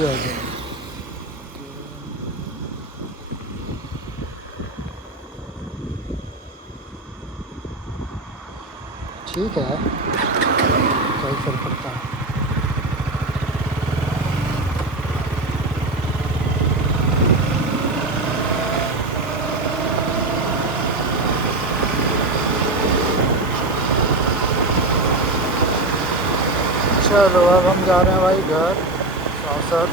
ठीक है, कोई फर्क पड़ता है। चलो अब हम जा रहे हैं भाई घर सौसठ।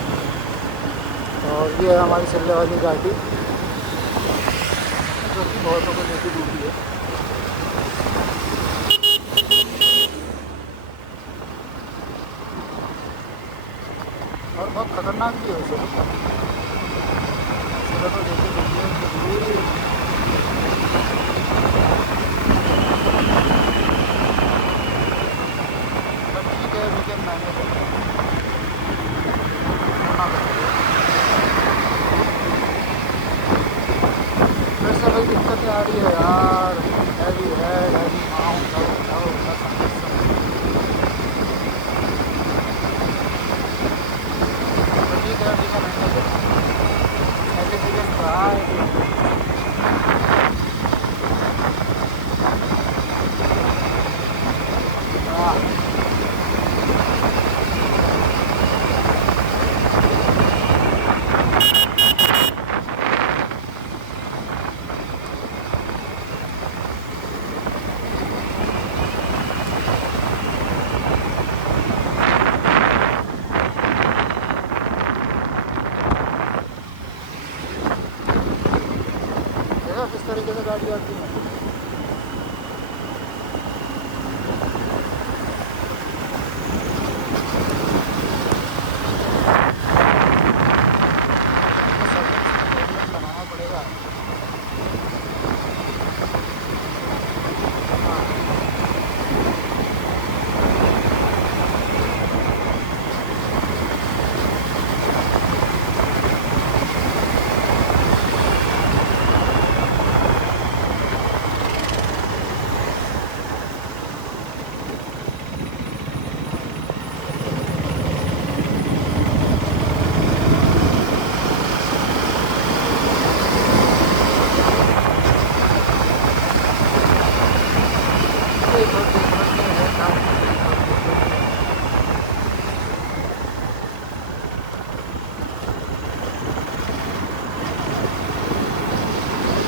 और ये है हमारी चलने वाली गाड़ी जो कि बहुतों को लेकर डूबी है। और बहुत खतरनाक भी है उसे तो लेके डूबी है तो ठीक है, वी कैन मैनेज। फिर से भाई दिक्कतें आ रही है यार, हैवी हेड हैवी माउंट ठीक है मैनेज किस तरीके से गाड़ी आती है। लगाना पड़ेगा।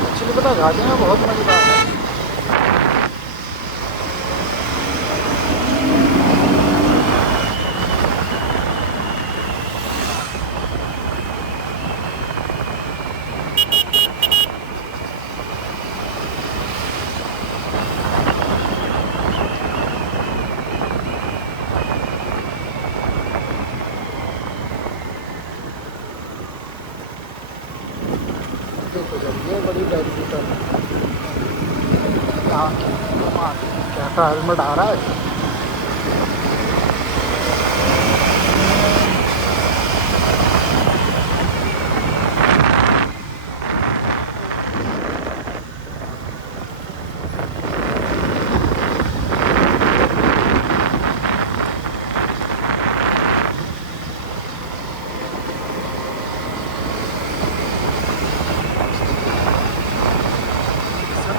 एक्चुअली पता घाटी में बहुत मज़ेदार है। देखो जब ये बड़ी डायरीटर कैसा हेलमेट आ रहा है।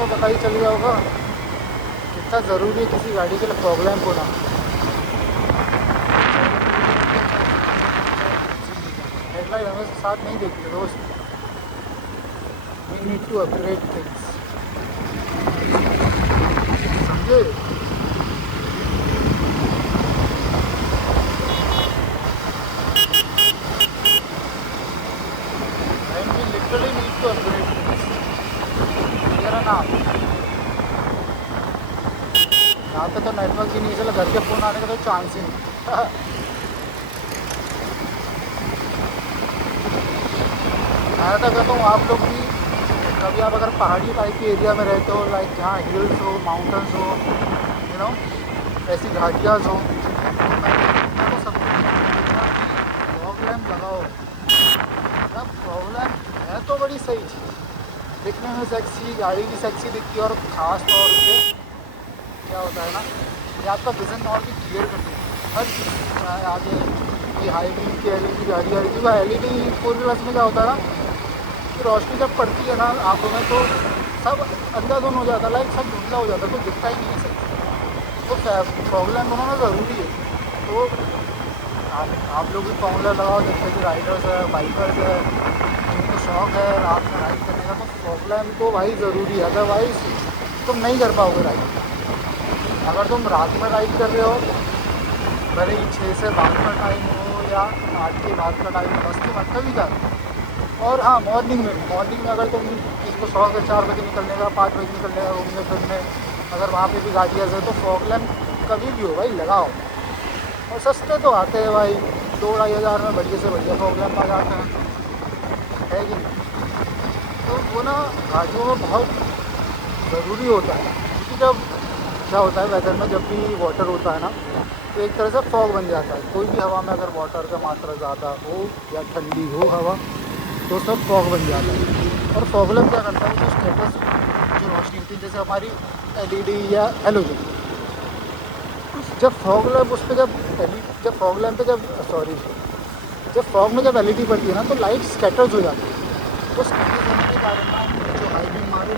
तो पता ही चल गया होगा कितना ज़रूरी है किसी गाड़ी के लिए प्रॉब्लम होना। हेडलाइट हमें साथ नहीं देखते दोस्त। We need to upgrade things, समझे। And we literally need to upgrade things. मेरा नाम यहाँ पे तो नेटवर्क ही नहीं चला, घर के फ़ोन आने का तो चांस ही नहीं। मैं तो कहता हूँ आप लोग भी कभी आप अगर पहाड़ी टाइप के एरिया में रहते हो, लाइक जहाँ हिल्स हो, माउंटेन्स हो, यू नो ऐसी घाटियाँ हो, तो सब प्रॉब्लम लगाओ। मतलब प्रॉब्लम है तो बड़ी सही चीज़, दिखने में सेक्सी, गाड़ी भी सेक्सी दिखती है। और ख़ास तौर पे क्या होता है ना, ये आपका विज़न और भी क्लियर कर देती है हर चीज़, चाहे आगे कोई हाई बीम की एलईडी गाड़ी आ रही थी। एलईडी फोर व्हीलर्स में क्या होता है ना कि रोशनी जब पड़ती है ना आँखों में, तो सब अंधाधुन हो जाता है, लाइक सब धुंधला हो जाता है, तो दिखता ही नहीं है सही। तो फॉग लैम्प होना ज़रूरी है। तो आप लोग भी फॉग लैम्प लगाओ, जैसे कि राइडर्स है, बाइकर्स है, जिनको शौक है रात में राइड करने का, तो फॉग लैम्प तो भाई ज़रूरी है, अदरवाइज़ तुम नहीं कर पाओगे राइड। अगर तुम रात में राइड कर रहे हो, भले ही 6 से बाद का टाइम हो या 8 के बाद का टाइम हो, मस्ती मत कभी कर। और हाँ, मॉर्निंग में अगर तुम किसको शौक है 4 बजे निकलने का, 5 बजे निकलने का घूमने फिरने, अगर वहाँ पे भी गाड़ियाँ है, तो फॉग लैम्प कभी भी हो भाई लगाओ। और सस्ते तो आते हैं भाई, 2-2.5 हज़ार में बढ़िया से बढ़िया फॉग लैम्प आ जाते हैं, है कि नहीं। तो वो ना गाड़ियों में बहुत ज़रूरी होता है, क्योंकि जब क्या होता है वेदर में, जब भी वाटर होता है ना, तो एक तरह से फॉग बन जाता है। कोई भी हवा में अगर वाटर का मात्रा ज़्यादा हो या ठंडी हो हवा, तो सब फॉग बन जाता है। और फॉग लैम्प क्या करता है, जो स्टेटस जो रोशनी होती है, जैसे हमारी एलईडी या हेलोजन, जब फॉग लैम्प उस पर जब फॉग लैम्प पे जब फॉग में जब एलईडी पड़ती है ना, तो लाइट स्कैटर्स हो जाती है। तो स्कैटर्स होने के कारण ना, जो हाई बीम मारो,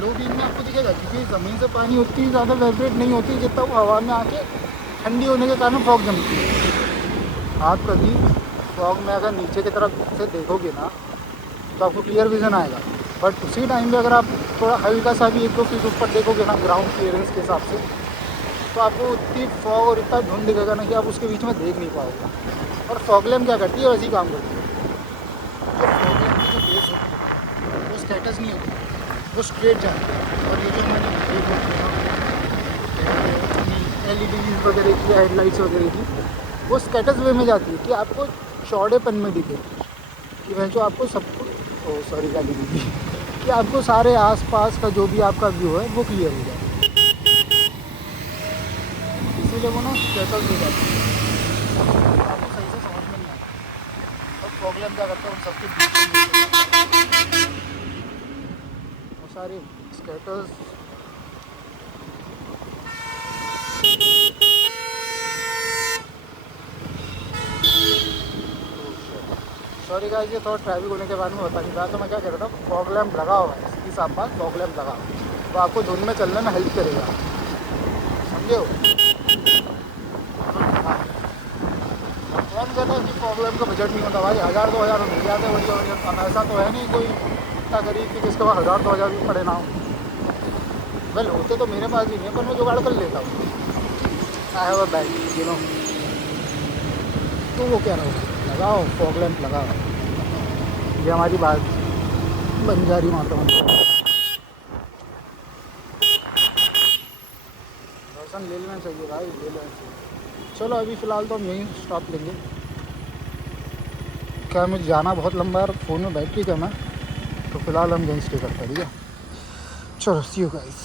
लो बीम में आपको दिखेगा, क्योंकि ज़मीन से पानी उतनी ज़्यादा वाइब्रेट नहीं होती जितना वो हवा में आके ठंडी होने के कारण फॉग जमती है। आप कभी फॉग में अगर नीचे की तरफ से देखोगे ना, तो आपको क्लियर विज़न आएगा। बट उसी टाइम पे अगर आप थोड़ा हल्का सा भी 1-2 फीट ऊपर देखोगे ना, ग्राउंड क्लियरेंस के हिसाब से, तो आपको उतनी फॉग और इतना धुंध दिखेगा ना कि आप उसके बीच में देख नहीं पाओगे। और फॉग लैम्प क्या करती है, वैसे ही काम करती है। जो फॉग लैम्प की जो बेस होती है, वो स्टेटस नहीं होती, वो स्ट्रेट जाती है। और ये जो हमारी लाइट होती है ना, एलईडी वगैरह की, हेडलाइट्स वगैरह की, वो स्टेटस वे में जाती है कि आपको चौड़ेपन में दिखे, कि वह जो आपको सब गाली दी थी, कि आपको सारे आसपास का जो भी आपका व्यू है वो क्लियर हो जाए, इसीलिए वो ना स्टेटस हो जाती है। आपको सही से समझ में नहीं आता। और प्रॉब्लम क्या करता है, उन सबके बीच में वो सारे स्टेटस। सॉरी गाइस, ये थोड़ा ट्रैफिक होने के बारे में बता नहीं रहा, तो मैं क्या कह रहा था, फॉग लैम्प लगा हुआ है, इसके साथ पास फॉग लैम्प लगा, तो आपको धुंध में चलने में हेल्प करेगा, समझे हो। कौन कहता है कि फॉग लैम्प का बजट नहीं होता भाई, 1000-2000 में मिल जाते हैं बढ़िया बढ़िया। अब ऐसा तो है नहीं कोई इतना गरीब कि जिसके पास 1000-2000 भी पड़े ना हो। वेल होते तो मेरे पास भी नहीं है, पर मैं जुगाड़ कर लेता हूँ। I have a bag, you know. तो वो कह रहा हूँ, लगाओ फॉग लैम्प लगाओ, ये हमारी बात बंजारी माता में दर्शन ले लेना चाहिए भाई, ले लेना चाहिए। चलो अभी फ़िलहाल तो हम यहीं स्टॉप लेंगे, क्या मुझे जाना बहुत लंबा है और फ़ोन में बैटरी कम है, तो फ़िलहाल हम यहीं स्टे करते हैं, ठीक है। चलो सी यू गाइस।